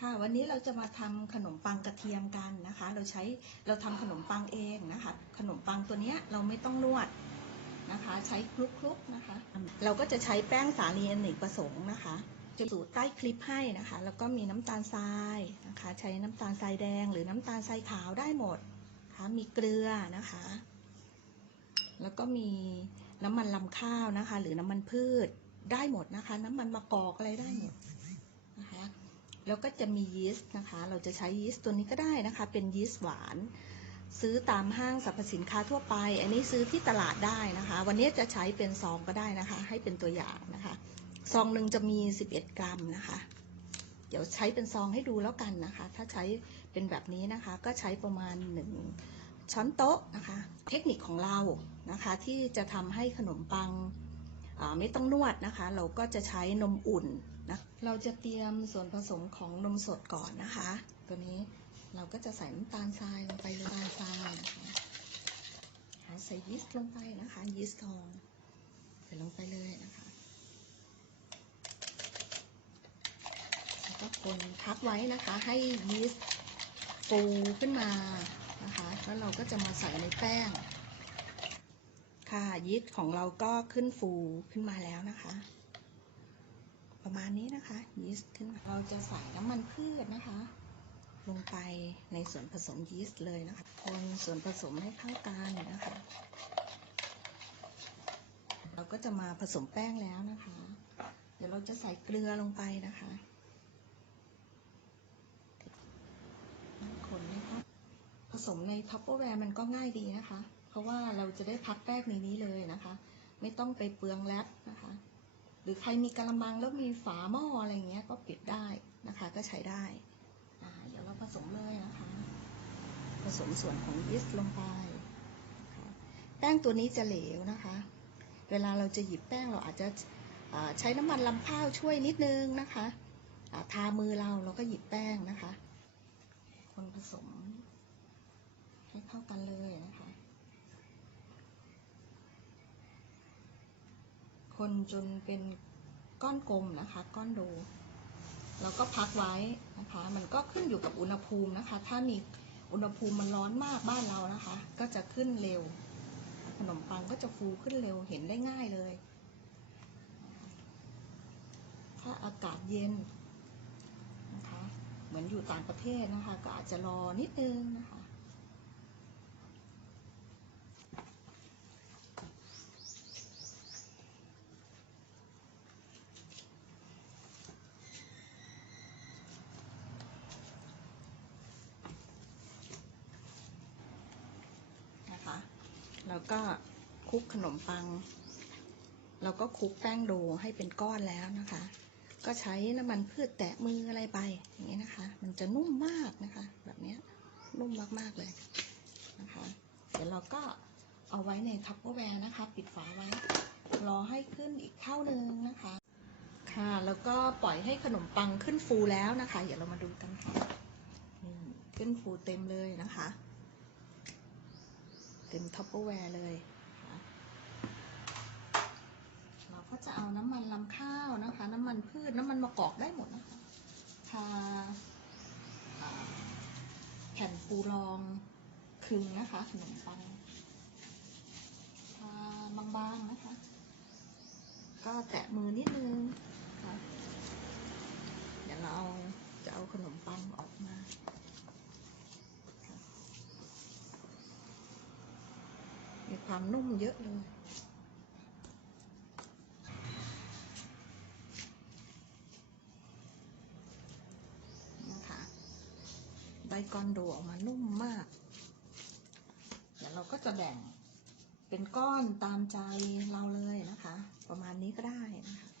ค่ะวันนี้เราจะมาทำขนมปังกระเทียมกันนะคะ เราใช้เราทำขนมปังเองนะคะ ขนมปังตัวเนี้ยเราไม่ต้องนวดนะคะ ใช้คลุกๆนะคะ เราก็จะใช้แป้งสาลีอเนกประสงค์นะคะจะสูตรใต้คลิปให้นะคะ แล้วก็มีน้ำตาลทรายนะคะ ใช้น้ำตาลทรายแดง หรือน้ำตาลทรายขาวได้หมดนะคะมีเกลือนะคะ แล้วก็มีน้ำมันลำข้าวนะคะ หรือน้ำมันพืชได้หมดนะคะ น้ำมันมะกอกอะไรได้หมด แล้วก็จะมียีสต์นะคะ เราจะใช้ยีสต์ตัวนี้ก็ได้นะคะ เป็นยีสต์หวาน ซื้อตามห้างสรรพสินค้าทั่วไป อันนี้ซื้อที่ตลาดได้นะคะ วันนี้จะใช้เป็นซองก็ได้นะคะ ให้เป็นตัวอย่างนะคะ ซองหนึ่งจะมี 11 กรัมนะคะ เดี๋ยวใช้เป็นซองให้ดูแล้วกันนะคะ ถ้าใช้เป็นแบบนี้นะคะ ก็ใช้ประมาณ 1 ช้อนโต๊ะนะคะ เทคนิคของเรานะคะ ที่จะทำให้ขนมปัง ไม่ต้องนวดนะคะ เราก็จะใช้นมอุ่นนะเราจะเตรียมส่วนผสมของนมสดก่อนนะคะ ตัวนี้เราก็จะใส่น้ำตาลทรายลงไปเลยน้ำตาลทรายนะคะหาใส่ยีสต์ลงไปนะคะ ยีสต์ทองใส่ลงไปเลยนะคะแล้วก็คนพักไว้นะคะให้ยีสต์ฟูขึ้นมานะคะ แล้วเราก็จะมาใส่ในแป้ง ค่ะ ยีสต์ของเราก็ขึ้นฟูขึ้นมาแล้วนะคะ ประมาณนี้นะคะยีสต์ขึ้นเราจะใส่น้ำมันพืชนะคะ ลงไปในส่วนผสมยีสต์เลยนะคะคนส่วนผสมให้เข้ากันนะคะ เราก็จะมาผสมแป้งแล้วนะคะ เดี๋ยวเราจะใส่เกลือลงไปนะคะคนให้เข้าผสมในท็อปเปอร์แวร์มันก็ง่ายดีนะคะ เพราะว่าเราจะได้พักแป้งในนี้เลยนะคะ ไม่ต้องไปเปลืองแรปนะคะ หรือใครมีกระมังแล้วมีฝาหม้ออะไรเงี้ยก็ปิดได้นะคะ ก็ใช้ได้อ่าเดี๋ยวเราผสมเลยนะคะ ผสมส่วนของยีสต์ลงไปะะแป้งตัวนี้จะเหลวนะคะ เวลาเราจะหยิบแป้งเราอาจจะใช้น้ำมันลำข้าวช่วยนิดนึงนะคะทามือเราเราก็หยิบแป้งนะคะ คนผสมให้เข้ากันเลยนะคะ ค นจนเป็นก้อนกลมนะคะ ก้อนโดเราก็พักไว้นะคะ มันก็ขึ้นอยู่กับอุณหภูมินะคะ ถ้ามีอุณหภูมิมันร้อนมากบ้านเรานะคะ ก็จะขึ้นเร็ว ขนมปังก็จะฟูขึ้นเร็วเห็นได้ง่ายเลย ถ้าอากาศเย็นนะคะ เหมือนอยู่ต่างประเทศนะคะ ก็อาจจะรอนิดนึงนะคะนะคะ แล้วก็คลุกขนมปังเราก็คลุกแป้งโดให้เป็นก้อนแล้วนะคะ ก็ใช้น้ำมันพืชแตะมืออะไรไปอย่างนี้นะคะ มันจะนุ่มมากนะคะ แบบนี้นุ่มมากๆเลยนะคะ เดี๋ยวเราก็เอาไว้ในทัพเปอร์แวร์นะคะ ปิดฝาไว้ รอให้ขึ้นอีกเท่านึงนะคะ ค่ะ แล้วก็ปล่อยให้ขนมปังขึ้นฟูแล้วนะคะ เดี๋ยวเรามาดูกันค่ะขึ้นฟูเต็มเลยนะคะ เต็มท็อปเปอร์แวร์เลยนะเราก็จะเอาน้ำมันลำข้าวนะคะ น้ำมันพืชน้ำมันมะกอกได้หมดนะคะทาแผ่นปูรองคลึงนะคะขนมปังทาบางๆนะคะ ก็แตะมือนิดนึงนะคะเดี๋ยวเราจะเอาขนมปังออกมา มีความนุ่มเยอะเลยนะคะใบก้อนโดออกมานุ่มมาก เดี๋ยวเราก็จะแบ่งเป็นก้อนตามใจเราเลยนะคะ ประมาณนี้ก็ได้นะคะ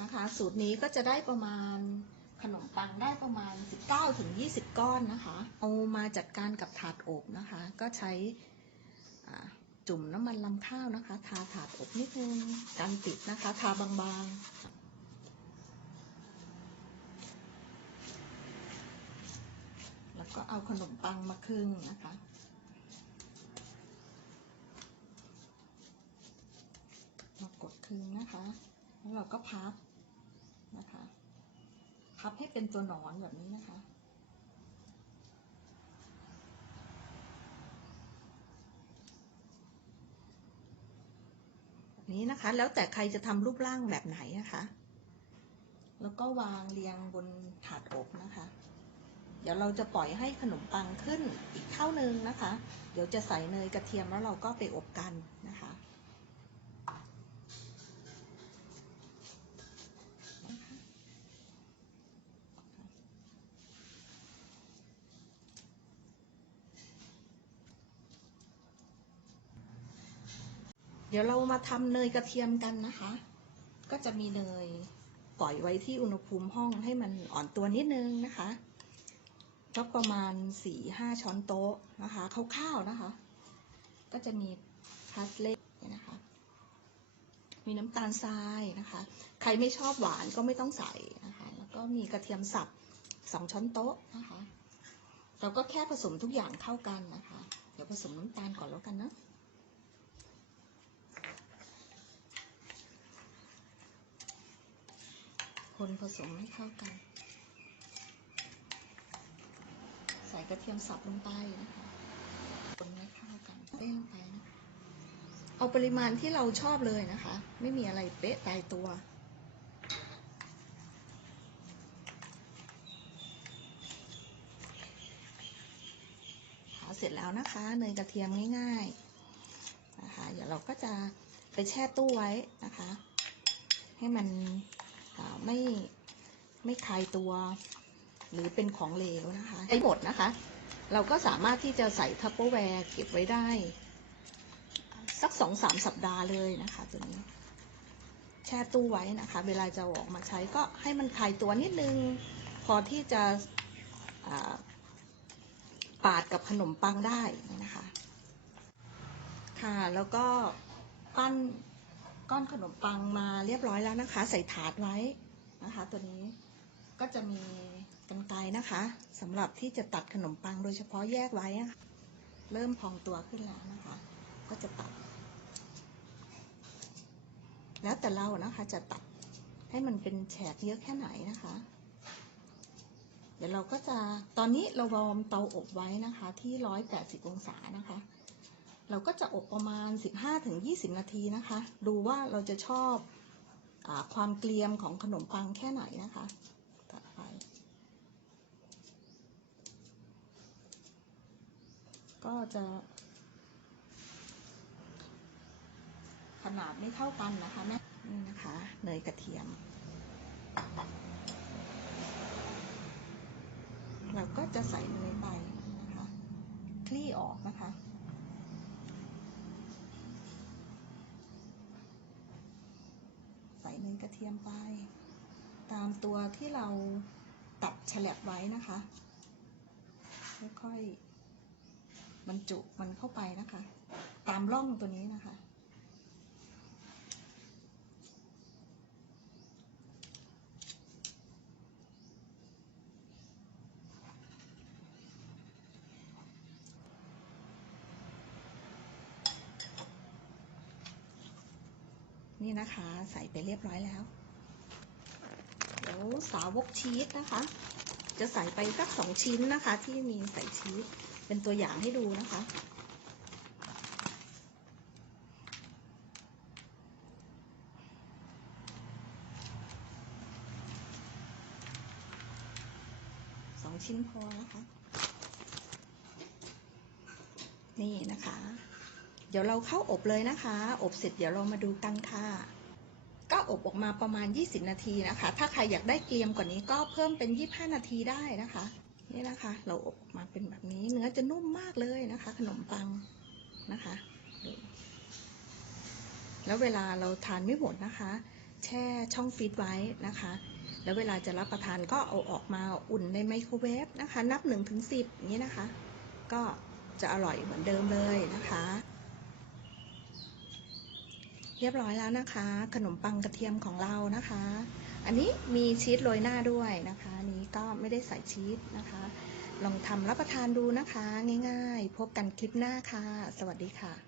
นะคะ สูตรนี้ก็จะได้ประมาณขนมปังได้ประมาณ 19ถึง20 ก้อนนะคะ เอามาจัดการกับถาดอบนะคะ ก็ใช้จุ่มน้ำมันลำข้าวนะคะ ทาถาดอบนิดนึงกันติดนะคะ ทาบางๆก็เอาขนมปังมาครึ่งนะคะ มากดครึ่งนะคะ แล้วเราก็พับ พับให้เป็นตัวหนอนแบบนี้นะคะ แบบนี้นะคะ แล้วแต่ใครจะทำรูปร่างแบบไหนนะคะ แล้วก็วางเรียงบนถาดอบนะคะ เดี๋ยวเราจะปล่อยให้ขนมปังขึ้นอีกเท่านึงนะคะ เดี๋ยวจะใส่เนยกระเทียมแล้วเราก็ไปอบกันนะคะ เดี๋ยวเรามาทำเนยกระเทียมกันนะคะ ก็จะมีเนยปล่อยไว้ที่อุณหภูมิห้องให้มันอ่อนตัวนิดนึงนะคะก็ประมาณสี่ห้าช้อนโต๊ะนะคะคร่าวๆนะคะ ก็จะมีพาสเล่นะคะ มีน้ำตาลทรายนะคะ ใครไม่ชอบหวานก็ไม่ต้องใส่นะคะ แล้วก็มีกระเทียมสับสองช้อนโต๊ะนะคะ เราก็แค่ผสมทุกอย่างเข้ากันนะคะ เดี๋ยวผสมน้ำตาลก่อนแล้วกันนะ คนผสมให้เข้ากัน ใส่กระเทียมสับลงไปนะคะคนให้เข้ากันเต้ลงไปนะเอาปริมาณที่เราชอบเลยนะคะ ไม่มีอะไรเป๊ะตายตัวหาเสร็จแล้วนะคะเนยกระเทียมง่ายๆนะคะเดี๋ยวเราก็จะไปแช่ตู้ไว้นะคะ ให้มัน ไม่ไม่คลายตัว หรือเป็นของเหลวนะคะได้หมดนะคะ เราก็สามารถที่จะใส่ทัพเปอร์แวร์เก็บไว้ได้ สักสองสามสัปดาห์เลยนะคะตัวนี้ แช่ตู้ไว้นะคะ เวลาจะออกมาใช้ก็ให้มันคลายตัวนิดนึง พอที่จะปาดกับขนมปังได้นะคะ ค่ะแล้วก็ปั้น ก้อนขนมปังมาเรียบร้อยแล้วนะคะ ใส่ถาดไว้นะคะ ตัวนี้ก็จะมีกรรไกรนะคะสำหรับที่จะตัดขนมปังโดยเฉพาะแยกไว้ะคะเริ่มพองตัวขึ้นแล้วนะคะ ก็จะตัด แล้วแต่เรานะคะจะตัดให้มันเป็นแฉกเยอะแค่ไหนนะคะ เดี๋ยวเราก็จะตอนนี้เราวอร์มเตาอบไว้นะคะ ที่ 180 องศานะคะ เราก็จะอบประมาณ 15-20 นาทีนะคะ ดูว่าเราจะชอบอความเกรียมของขนมปังแค่ไหนนะคะตัดไป ก็จะขนาดไม่เท่ากันนะคะแม่นี่นะคะเนยกระเทียม เราก็จะใส่เนยไปนะคะ คลี่ออกนะคะ กระเทียมไป ตามตัวที่เราตัดฉลับไว้นะคะค่อยๆบรรจุมันเข้าไปนะคะ ตามร่องตัวนี้นะคะ นี่นะคะใส่ไปเรียบร้อยแล้วเดี๋ยวสาวกชีสนะคะ จะใส่ไปสักสองชิ้นนะคะ ที่มีใส่ชีสเป็นตัวอย่างให้ดูนะคะ สองชิ้นพอนะคะ นี่นะคะ เดี๋ยวเราเข้าอบเลยนะคะ อบเสร็จเดี๋ยวเรามาดูกันค่ะ ก็อบออกมาประมาณ 20 นาทีนะคะ ถ้าใครอยากได้เกรียมกว่านี้ก็เพิ่มเป็น 25 นาทีได้นะคะ นี่นะคะ เราอบออกมาเป็นแบบนี้ เนื้อจะนุ่มมากเลยนะคะ ขนมปังนะคะดูแล้วเวลาเราทานไม่หมดนะคะ แช่ช่องฟรีซไว้นะคะ แล้วเวลาจะรับประทานก็เอาออกมาอุ่นในไมโครเวฟนะคะ นับ1-10ถึง10อย่างนี้นะคะ ก็จะอร่อยเหมือนเดิมเลยนะคะ เรียบร้อยแล้วนะคะ ขนมปังกระเทียมของเรานะคะ อันนี้มีชีสโรยหน้าด้วยนะคะนนี้ก็ไม่ได้ใส่ชีสนะคะ ลองทำรับประทานดูนะคะ ง่ายๆ พบกันคลิปหน้าค่ะ สวัสดีค่ะ